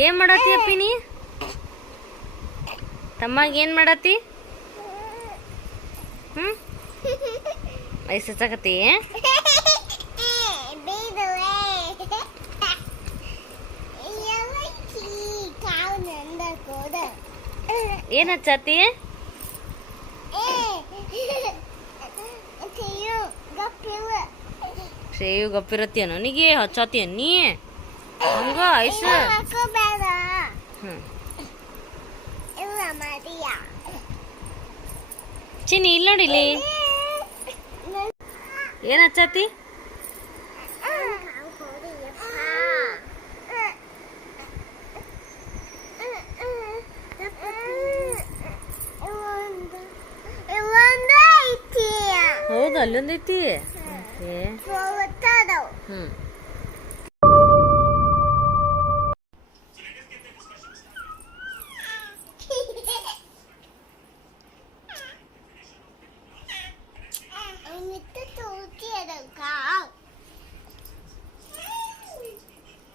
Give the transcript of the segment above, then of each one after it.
ಏನ್ ಮಾಡತ್ತಿ ಅಪ್ಪಿ ನೀ? ತಮ್ಮಾಗ ಏನ್ ಮಾಡತ್ತಿ? ಐಸಕತಿ ಏನ್ ಹಚ್ಚತಿ? ಸೇವ್ ಗಪ್ಪಿರತ್ತೇನು ನಿಗೆ ಹಚ್ಚತೀಯ ನೀ ಹಂಗ ಐಸ ಚಿನ್ನಿ ಇಲ್ಲಿ ನೋಡಿಲಿ ಏನ್ ಹಚ್ಚತಿ? ಹೌದು ಅಲ್ಲೊಂದೈತಿ.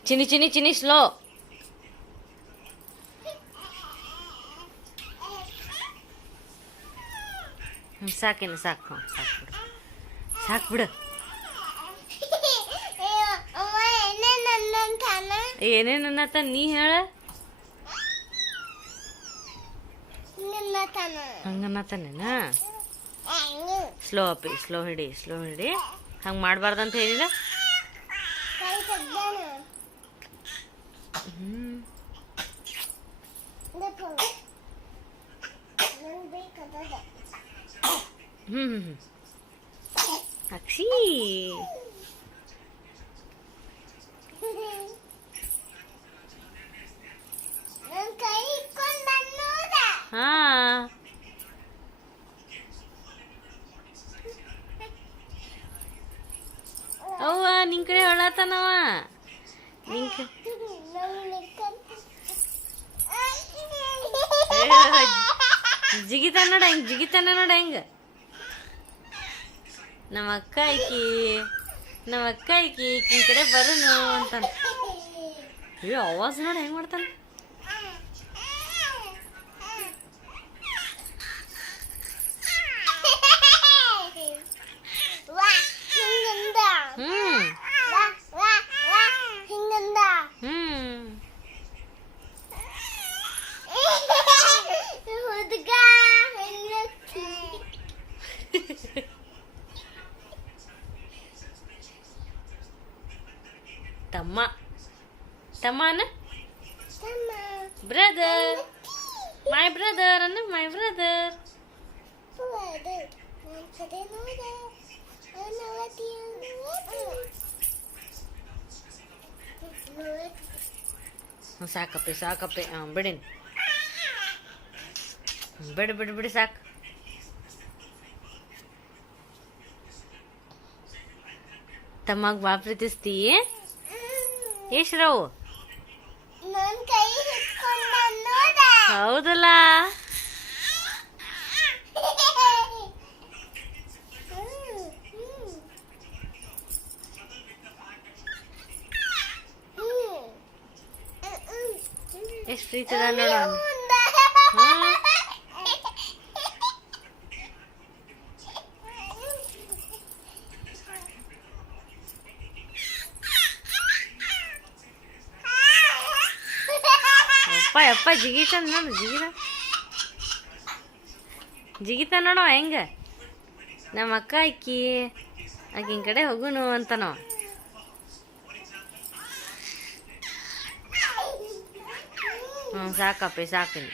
ಚಿನ್ನಿ ಚಿನ್ನಿ ಚಿನ್ನಿ ಸ್ಲೋ. ಸಾಕೇನು ಸಾಕು ಸಾಕು ಬಿಡು. ಏನೇನನ್ನತ್ತ ನೀ ಹೇಳ. ಹಂಗನ್ನತ್ತಾನೇನ? ಸ್ಲೋ ಅಪ್ಪಿ ಸ್ಲೋ ಹಿಡಿ ಹಂಗೆ ಮಾಡಬಾರ್ದಂತ ಹೇಳಿದ. ಅಕ್ಷಿ ಹಾ ಅವ್ವ ನಿನ್ ಕಡೆ ಹೊಳತಾನವ. ಜಿಗಿತಾನ ನೋಡ ಹೆಂಗ. ನಮ್ಮ ಅಕ್ಕ ಐಕಿ ಈಕಿನ ಕಡೆ ಬರುನು ಅಂತಾನ. ಆವಾಜ್ ನೋಡ ಹೆಂಗ್ ಮಾಡ್ತಾನ. ತಮ್ಮನ ಬ್ರದರ್ ಮೈ ಬ್ರದರ್ ಅನ್ನ ಮೈ ಬ್ರದರ್. ಸಾಕಪ್ಪಿ ಬಿಡಿನ್ ಬಿಡಿ ಸಾಕು. ತಮ್ಮಾಗ ಬಾ ಪ್ರೀತಿಸ್ತೀ ಎಷ್ಟ್ರವು? ಹೌದಲ್ಲ. ಎಷ್ಟು ಪ್ರೀತಿ ಅದ ನೋಡೋಣ. ಅಪ್ಪ ಜಿಗಿತಾನ ನೋಡು ಜಿಗಿತಾನ ನೋಡವ ಹೆಂಗ. ನಮ್ಮ ಅಕ್ಕ ಆಕಿನ ಕಡೆ ಹೋಗುನು ಅಂತ ನಾವು. ಸಾಕಪ್ಪಿ ಸಾಕಿನಿ.